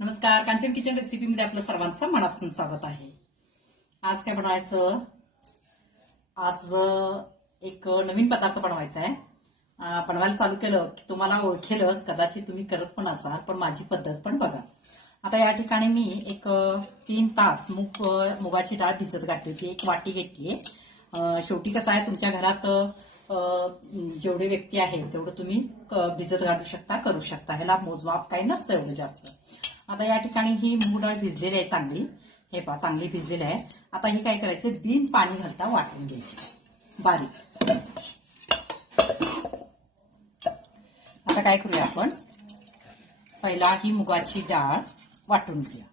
नमस्कार, कांचन किचन रेसिपीमध्ये आपलं सर्वांचं मनापासून स्वागत आहे। आज काय बनवायचं? आज एक नवीन पदार्थ बनवायचा आहे। बनवायला चालू केलं की तुम्हाला ओळखेलच, कदाचित तुम्ही करत पण असाल, पण माझी पद्धत पण बघा। आता या ठिकाणी मी एक 3 तास मुगाची डाळ भिजत घातली होती, 1 वाटी घेतली। शेवटी कसं आहे, तुमच्या घरात जेवढे व्यक्ती आहेत तेवढं तुम्ही भिजत घालू शकता, करू शकता। ह्याला मोजमाप काही नसतं एवढं जास्त। आता या ठिकाणी ही मूग डाळ भिजलेली आहे चांगली, हे पहा चांगली भिजलेली आहे। आता ही काय करायचं, बिन पाणी घालता वाटून घ्यायची बारीक। आता काय करूया आपण, पहिला ही मुगाची डाळ वाटून घेऊया।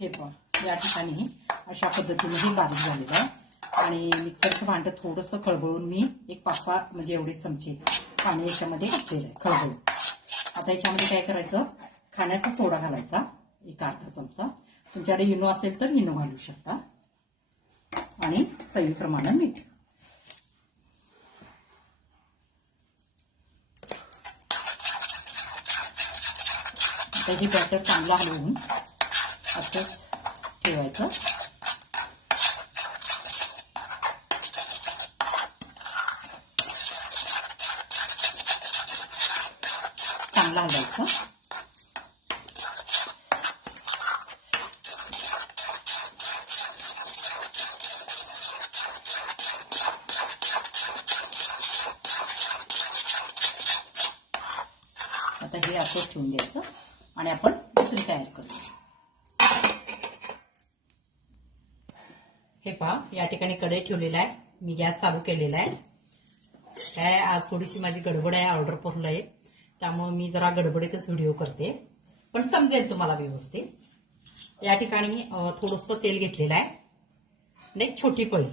हे पहा या ठिकाणी अशा पद्धतीने हे बारीक झालेलं आहे आणि मिक्सरचं भांडं थोडंसं खळबळून मी एक 5-6 म्हणजे एवढे चमचे पाणी याच्यामध्ये घातलेलं आहे खळबळून। आता याच्यामध्ये काय करायचं, खाण्याचा सोडा घालायचा 1 अर्धा चमचा, तुमच्याकडे इनो असेल तर इनो घालू शकता, आणि चवीप्रमाणे मीठ। आता हे बॅटर चांगलं हलवून असंच ठेवायचं। चांगलं हलवायचं। आता हे असं ठेवून द्यायचं आणि आपण दुसरी तयार करूया। हे पहा या ठिकाणी कढई ठेवलेला आहे, मी गॅस चालू केलेला आहे। काय आज थोडीशी माझी गडबड आहे, ऑर्डर पूर्ण आहे, त्यामुळे मी जरा गडबडीतच व्हिडिओ करते, पण समजेल तुम्हाला व्यवस्थित। या ठिकाणी थोडंसं तेल घेतलेलं आहे आणि एक छोटी पळी।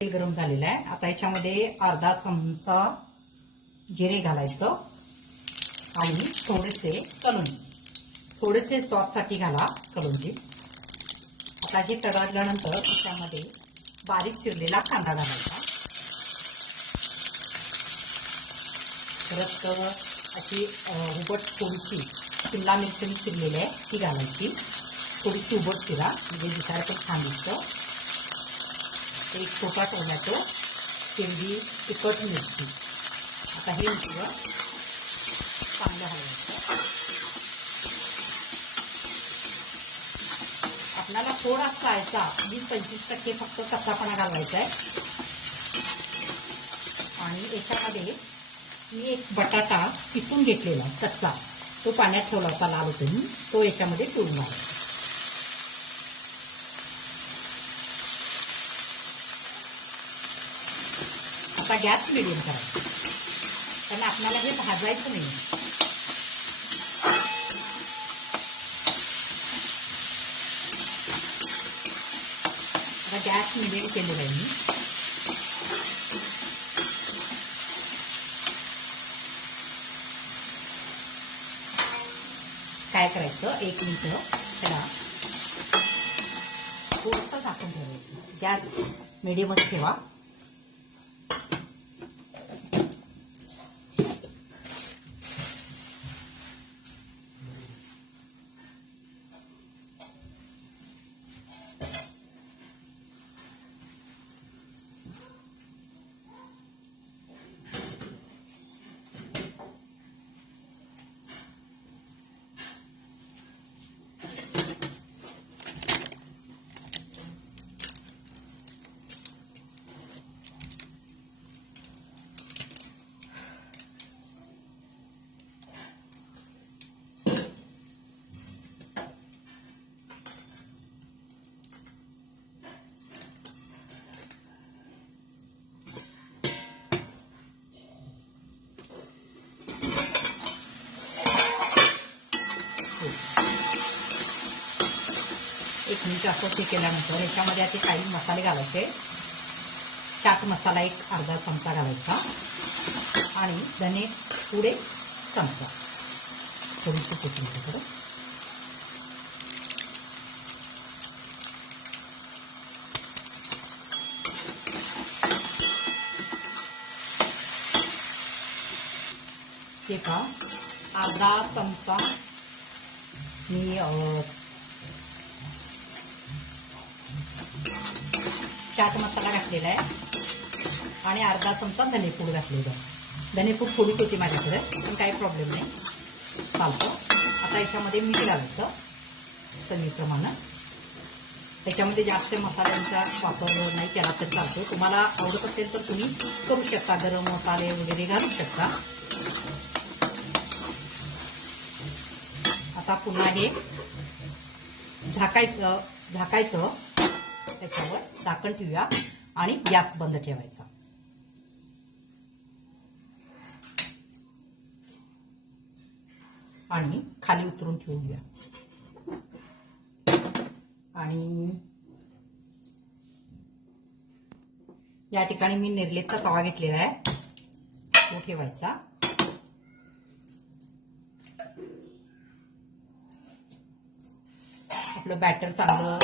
तेल गरम झालेलं आहे। आता याच्यामध्ये अर्धा चमचा जिरे घालायचं आणि थोडेसे कलौंजी, थोडेसे स्वादसाठी घाला कलौंजी। आता हे तडकल्यानंतर त्याच्यामध्ये बारीक चिरलेला कांदा घालायचा, परत अशी उबट थोडीशी शिमला मिरची चिरलेली आहे ती घालायची, थोडीशी उबट चिरा म्हणजे दिसायला पण छान दिसतं। एक छोटा टोमॅटो, हिरवी तिखट मिरची। आता हे सगळं चांगलं हलवायचं। आपल्याला थोडा खायचा 20-25% फक्त कच्चापणा घालायचा आहे। आणि याच्यामध्ये मी एक बटाटा किसून घेतलेला कच्चा, तो पाण्यात ठेवला होता लाल होऊन, तो याच्यामध्ये पिळून घालायचा। आता गॅस मिडियम करायचा, कारण आपल्याला हे भाजायचं नाही। आता गॅस मिडियम केलेला आहे मी। काय करायचं, 1 मिनिट त्याला थोडंसं झाकून ठेवायचं, गॅस मिडियमच ठेवा। एक मिनिट असं ते केल्यानंतर याच्यामध्ये आता काही मसाले घालायचे। चाट मसाला 1 अर्धा चमचा घालायचा आणि धने पुढे चमचा, थोडीशी कोथिंबीर। हे पहा, अर्धा चमचा मी चाट मसाला घातलेला आहे आणि अर्धा चमचा धनेपूड घातलेला आहे. धनेपूड थोडीच होती माझ्याकडे, पण काही प्रॉब्लेम नाही, चालतं. आता याच्यामध्ये मीठ घालायचं चवीप्रमाणे. त्याच्यामध्ये जास्त मसाल्यांचा वापर नाही केला तर चालतो. तुम्हाला आवडत असेल तर तुम्ही करू शकता, गरम मसाले वगैरे घालू शकता. आता पुन्हा हे झाकायचं, त्याच्यावर झाकण ठेवूया आणि गॅस बंद ठेवायचा. आणि खाली उतरून ठेवूया. आणि या ठिकाणी मी निर्लेपचा तवा घेतलेला आहे, तो ठेवायचा. आपलं बॅटर चांगलं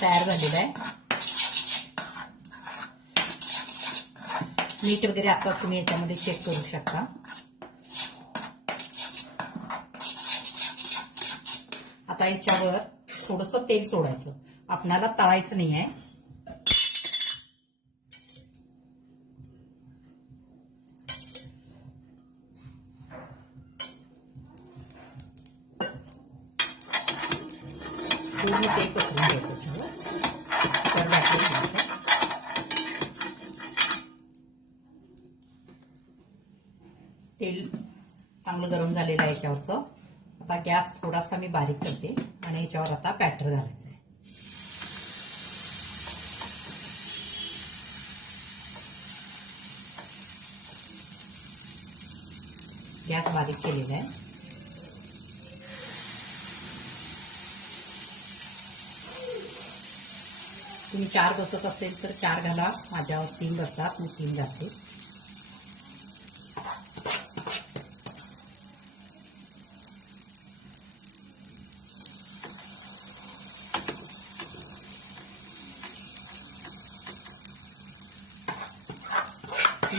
तयार झालेलं आहे. मीठ वगैरे आताच तुम्ही याच्यामध्ये चेक करू शकता. आता याच्यावर थोडंसं तेल सोडायचं, आपणाला तळायचं नाही आहे. पूर्ण ते पसरून घ्यायचं. तेल चांगलं गरम झालेलं आहे याच्यावरचं. आता गॅस थोडासा मी बारीक करते आणि याच्यावर आता बॅटर घालायचं आहे. गॅस बारीक केलेला आहे. तुम्ही 4 बसत असेल तर 4 घाला, माझ्यावर 3 बसतात, मी 3 घालते.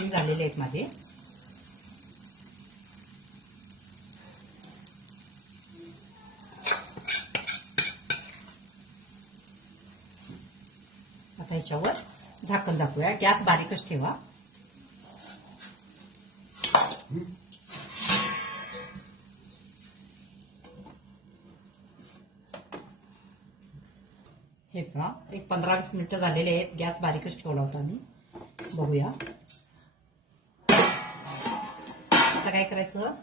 झालेले आहेत माझे. आता याच्यावर झाकण झाकूया. गॅस बारीकच ठेवा. हे पहा, एक 15-20 मिनिटं झालेले आहेत. गॅस बारीकच ठेवला होता मी. बघूया आता काय करायचं.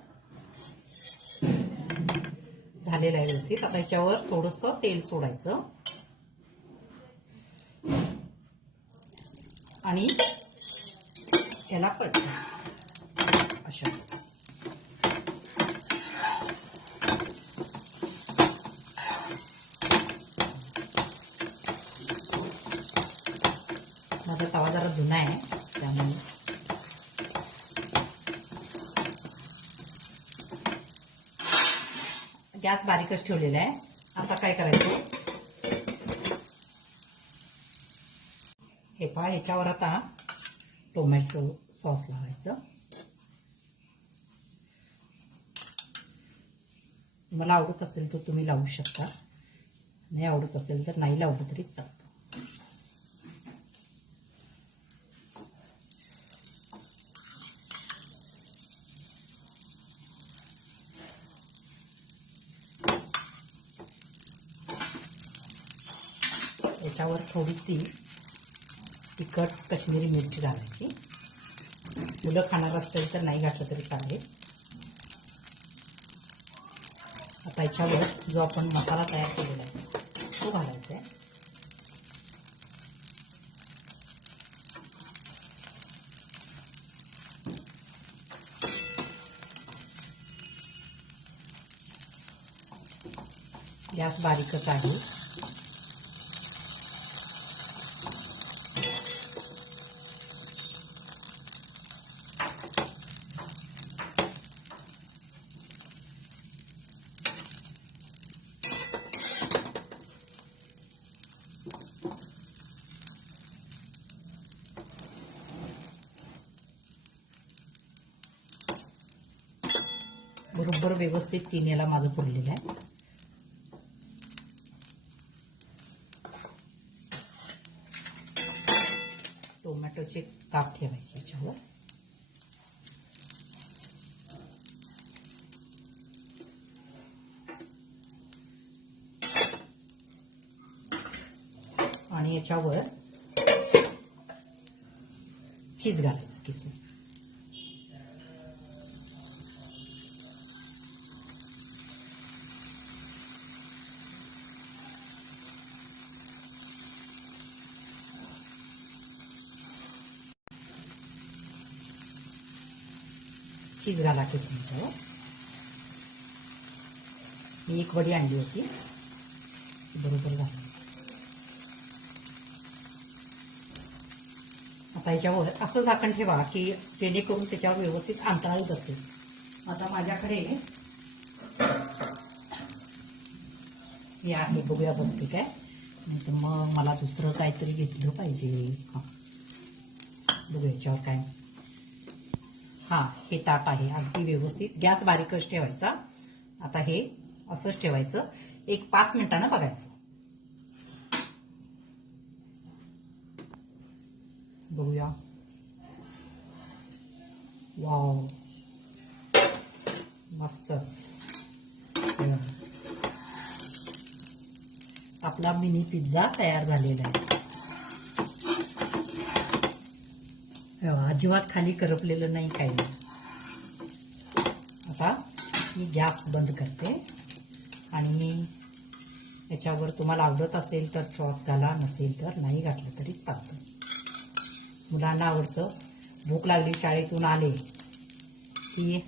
झालेलं आहे व्यवस्थित. आता याच्यावर थोडंसं तेल सोडायचं आणि याला पलटायचं अशा. माझा तवा जरा जुना आहे त्यामुळे गॅस बारीकच ठेवलेला आहे. आता काय करायचं, हे पहा, ह्याच्यावर आता टोमॅटो सॉस लावायचं. मला आवडत असेल तर तुम्ही लावू शकता, नाही आवडत असेल तर नाही लावलं तरी चालतं. याच्यावर थोडीशी तिखट काश्मीरी मिरची घालायची. मुलं खाणार असतील तर नाही घातलं तरी चालेल. आता याच्यावर जो आपण मसाला तयार केलेला आहे तो घालायचा आहे. गॅस बारीकच आहे. बरोबर व्यवस्थित 3 याला माझं पुरलेलं आहे. टोमॅटोचे काप ठेवायचे याच्यावर. आणि याच्यावर चीज घालायचं किसून. चीज घाला किसून याच्यावर. मी एक वडी आणली होती, बरोबर घाला. आता याच्यावर असं झाकण ठेवा की जेणेकरून त्याच्यावर व्यवस्थित अंतराळ बसेल. आता माझ्याकडे हे आहे, बघूया बसते काय. नाही तर मग मला दुसरं काहीतरी घेतलं पाहिजे. हां, बघूया याच्यावर काय. हां, हे ताट आहे अगदी व्यवस्थित. गॅस बारीकच ठेवायचा. आता हे असंच ठेवायचं. एक 5 मिनिटानं बघायचं. बघूया. वाव, मस्त. आपला मिनी पिझ्झा तयार झालेला आहे. अजिबात खाली करपलेलं नाही, काही नाही. आता मी गॅस बंद करते आणि याच्यावर तुम्हाला आवडत असेल तर सॉस घाला, नसेल तर नाही घातलं तरी चालतं. मुलांना आवडतं. भूक लागली, शाळेतून आले की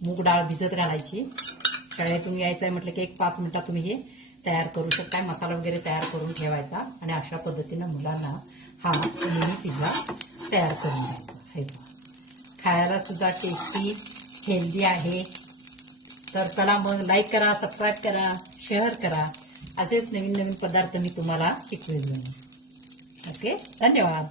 मूग डाळ भिजत घालायची. शाळेतून यायचं आहे म्हटलं की एक 5 मिनिटात तुम्ही हे तयार करू शकता. मसाला वगैरे तयार करून ठेवायचा आणि अशा पद्धतीनं मुलांना हा मिनी पिझ्झा तयार करून द्यायचा. हे खायला सुद्धा टेस्टी, हेल्दी आहे. तर चला मग, लाईक करा, सबस्क्राईब करा, शेअर करा. असेच नवीन नवीन पदार्थ मी तुम्हाला शिकवेल. ओके, धन्यवाद.